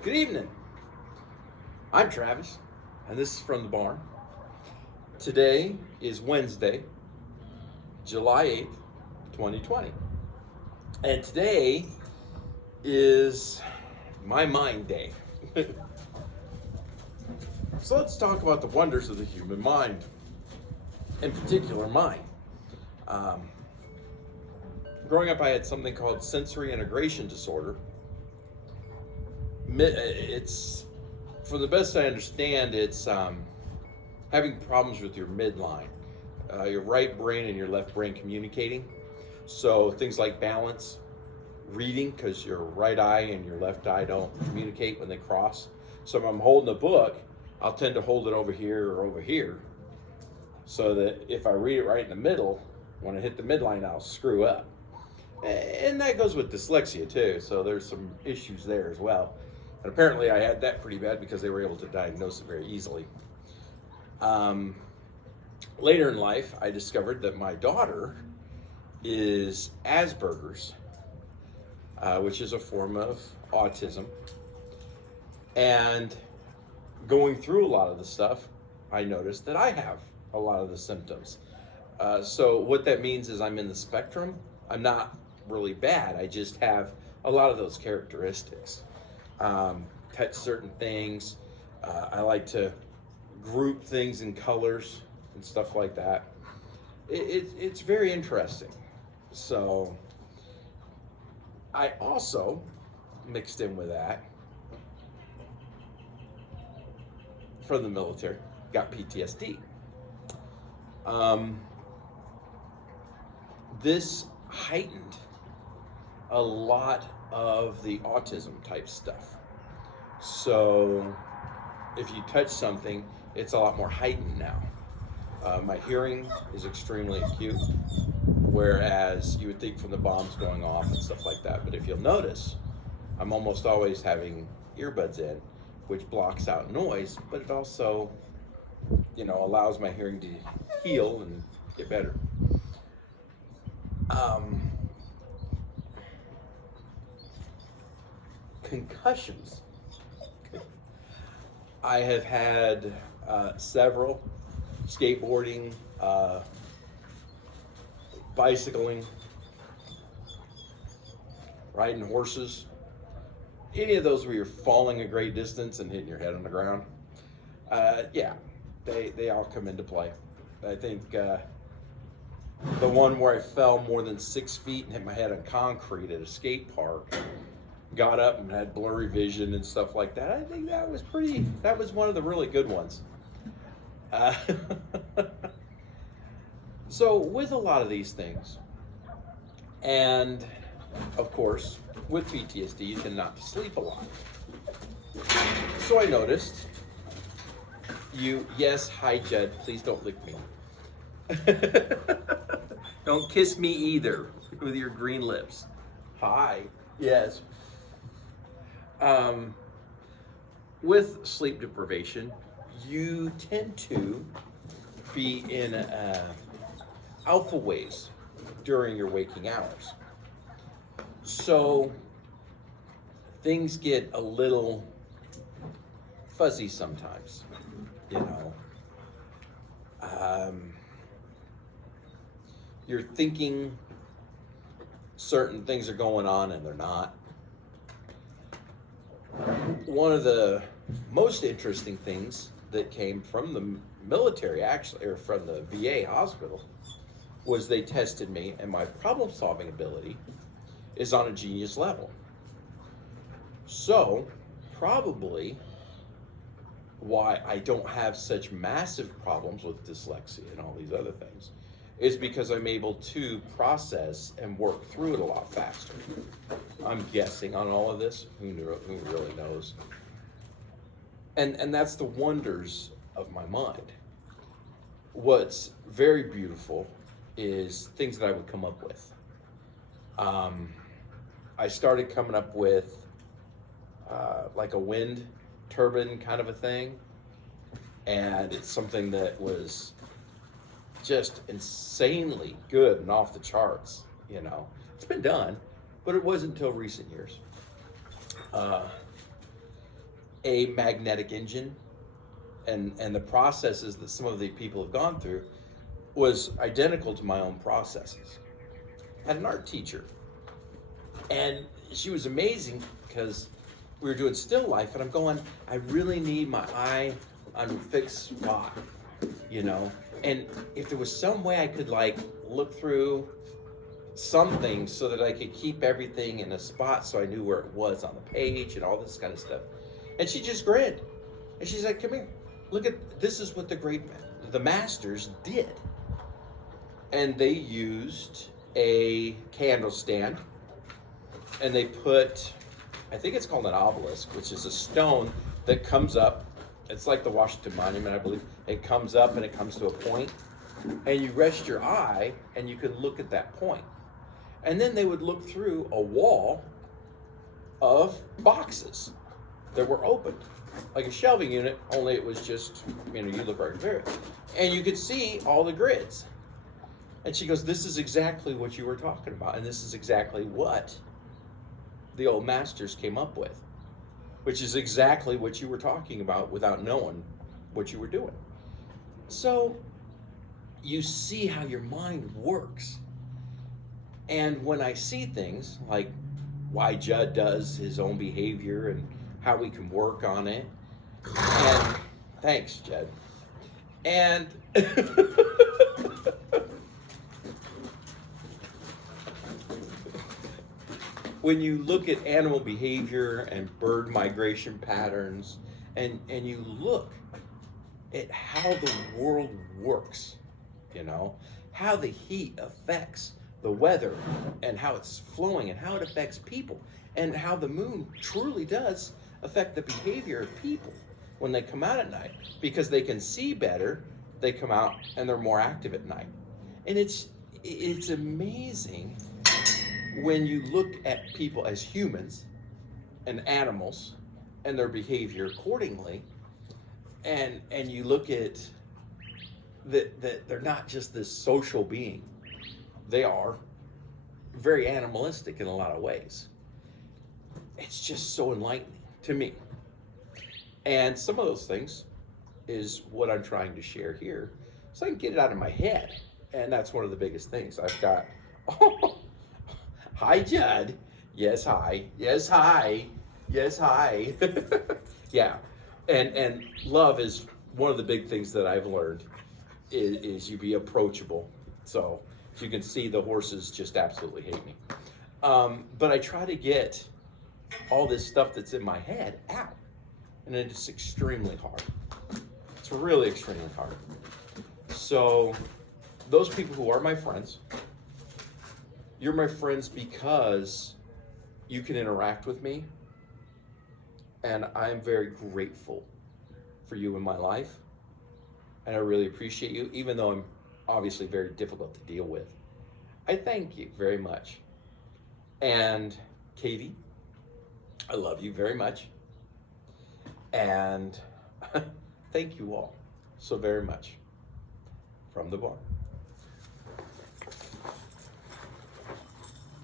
Good evening. I'm Travis, and this is From the Barn. Today is Wednesday, July 8th, 2020. And today is my mind day. So let's talk about the wonders of the human mind, in particular mine. Um, Growing up, I had something called sensory integration disorder. It's, from the best I understand, it's having problems with your midline, your right brain and your left brain communicating. So things like balance, reading, because your right eye and your left eye don't communicate when they cross. So if I'm holding a book, I'll tend to hold it over here or over here, so that if I read it right in the middle, when I hit the midline, I'll screw up. And that goes with dyslexia too, so there's some issues there as well. And apparently I had that pretty bad because they were able to diagnose it very easily. Later in life, I discovered that my daughter is Asperger's, which is a form of autism. And going through a lot of the stuff, I noticed that I have a lot of the symptoms. So what that means is I'm in the spectrum. I'm not really bad. I just have a lot of those characteristics. Touch certain things. I like to group things in colors and stuff like that. It's very interesting. So I also mixed in with that from the military, got PTSD. This heightened a lot of the autism type stuff. So if you touch something, it's a lot more heightened now. My hearing is extremely acute, whereas you would think from the bombs going off and stuff like that. But if you'll notice, I'm almost always having earbuds in, which blocks out noise, but it also, allows my hearing to heal and get better. Concussions. I have had several: skateboarding, bicycling, riding horses. Any of those where you're falling a great distance and hitting your head on the ground. Yeah, they all come into play. I think the one where I fell more than 6 feet and hit my head on concrete at a skate park, got up and had blurry vision and stuff like that. I think that was one of the really good ones. So with a lot of these things, and of course, with PTSD, you tend not to sleep a lot. So I noticed yes, hi Jed, please don't lick me. Don't kiss me either with your green lips. Hi, yes. With sleep deprivation, you tend to be in alpha waves during your waking hours. So things get a little fuzzy sometimes, You're thinking certain things are going on and they're not. One of the most interesting things that came from the military, actually, or from the VA hospital, was they tested me, and my problem solving ability is on a genius level. So probably why I don't have such massive problems with dyslexia and all these other things is because I'm able to process and work through it a lot faster. I'm guessing on all of this. Who really knows? And that's the wonders of my mind. What's very beautiful is things that I would come up with. I started coming up with like a wind turbine kind of a thing, and it's something that was just insanely good and off the charts. It's been done, but it wasn't until recent years. a magnetic engine, and the processes that some of the people have gone through was identical to my own processes. I had an art teacher, and she was amazing because we were doing still life, and I'm going, I really need my eye on a fixed spot, you know? And if there was some way I could like look through something so that I could keep everything in a spot so I knew where it was on the page and all this kind of stuff. And she just grinned. And she's like, come here, look at, this is what the masters did. And they used a candle stand, and they put, I think it's called an obelisk, which is a stone that comes up. It's like the Washington Monument, I believe. It comes up and it comes to a point, and you rest your eye and you can look at that point. And then they would look through a wall of boxes that were opened, like a shelving unit, only it was just, you look right through it. And you could see all the grids. And she goes, this is exactly what you were talking about, and this is exactly what the old masters came up with, which is exactly what you were talking about without knowing what you were doing. So you see how your mind works. And when I see things like why Judd does his own behavior and how we can work on it, and thanks, Judd. And when you look at animal behavior and bird migration patterns, and you look at how the world works, how the heat affects the weather and how it's flowing and how it affects people, and how the moon truly does affect the behavior of people when they come out at night, because they can see better, they come out and they're more active at night. And it's amazing when you look at people as humans and animals and their behavior accordingly, and you look at that they're not just this social being. They are very animalistic in a lot of ways. It's just so enlightening to me. And some of those things is what I'm trying to share here, so I can get it out of my head. And that's one of the biggest things. I've got, hi, Judd. Yes, hi. Yes, hi. Yes, hi. Yeah. And love is one of the big things that I've learned is you be approachable. So as you can see, the horses just absolutely hate me. But I try to get all this stuff that's in my head out. And it's extremely hard. It's really extremely hard. So those people who are my friends, you're my friends because you can interact with me. And I'm very grateful for you in my life. And I really appreciate you, even though I'm obviously very difficult to deal with. I thank you very much. And Katie, I love you very much. And thank you all so very much from the barn.